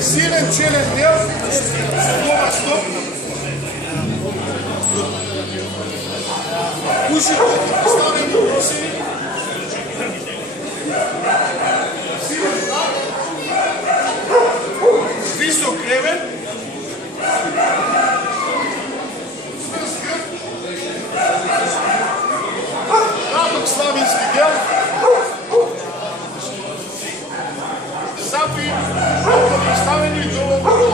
Силен челен дел, нова стоп. Ушите поставени просени. Силен дел. Висок кревен. Краток славински дел. Запи поставени долу гол.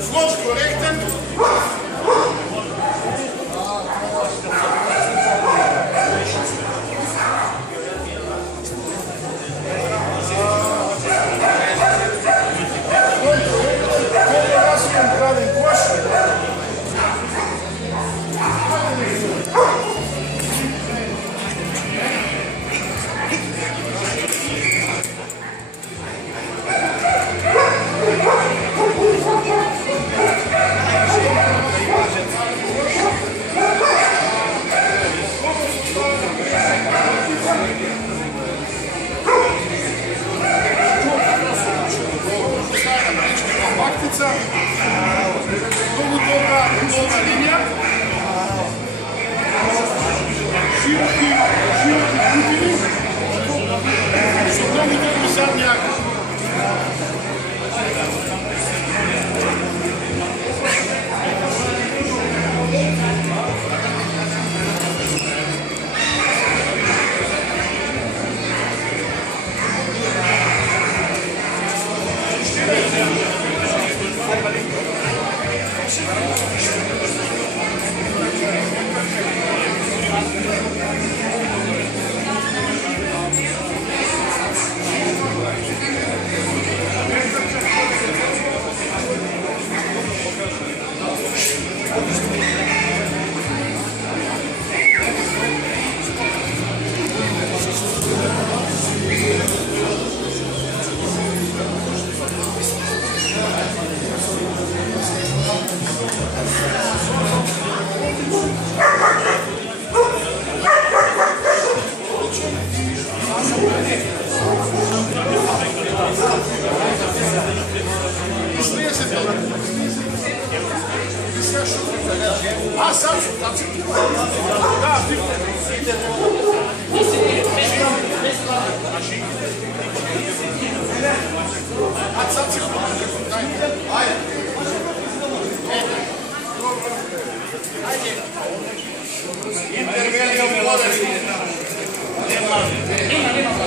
Флот коректен. Много добра линија. Широки путини. Со многу добри задни аки.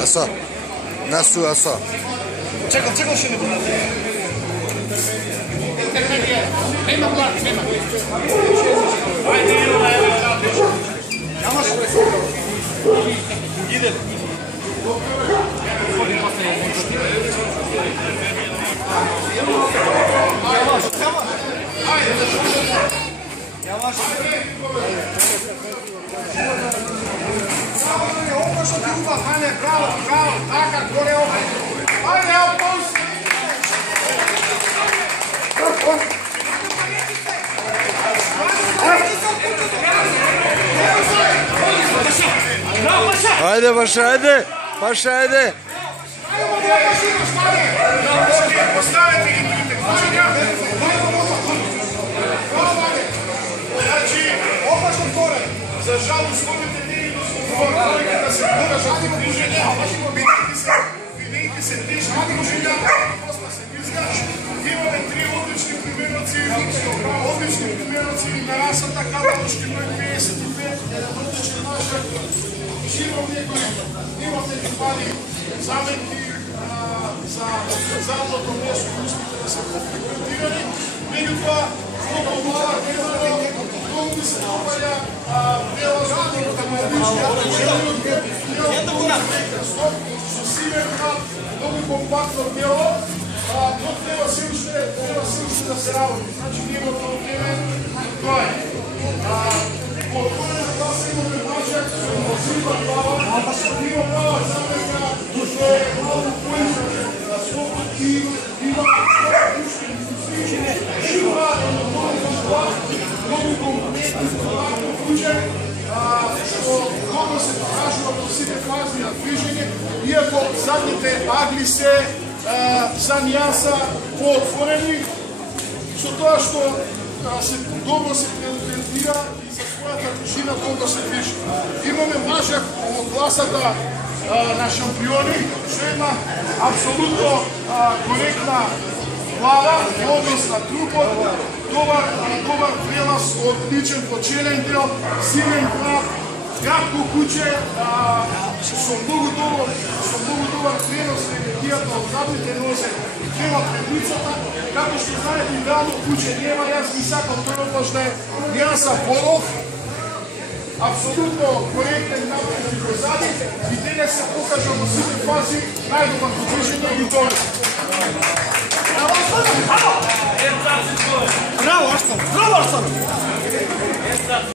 Аса. Насу аса. Чекам ще не бъде. Нема план, нема. Айде, нямаш. Иде. Око што ти уба, Хане, браво, така, горе око. Ајде, опус! Ајде, Паша, ајде! Паша, ајде! Ајде, Ки се тежи, жилјата, после се изгаш. Имаме 3 одлични примероци на расата каталошки број 55, еден одличен машак. Имам неки пари заметки за задното место, успите да се конфигурирани. Меѓутоа, многу мала дела, многу ми се допаѓа дела за со сивен хат, многу компактно дело, но треба се уште да се работи. Значи, ние во тоа време, тоа е. По отворена класа имаме мачак, со сива глава, има права заметка, што е малку поизнак, сколку и има многу компетентни вакво куќе, што добро се покажува во сите фази на движење, иако задните агли се за нијанса поотворени, со тоа што добро се презентира и за својата тежина добро се движи. Имаме мажак од класата на шампиони, што има апсолутно коректна глава, однос на трупот, добар прелаз, одличен почелен дел, силен глав, кратко куќе, со многу добар пренос на енергијата од задните нозе према предницата, како што знаете, идеално куќе нема, јас би сакал првош да е нијанса Боров, апсолутно коректен напред и позади, и денес се покажа во сите фази најдобар движење и доле. Bravo, Arslan! Bravo, Arslan!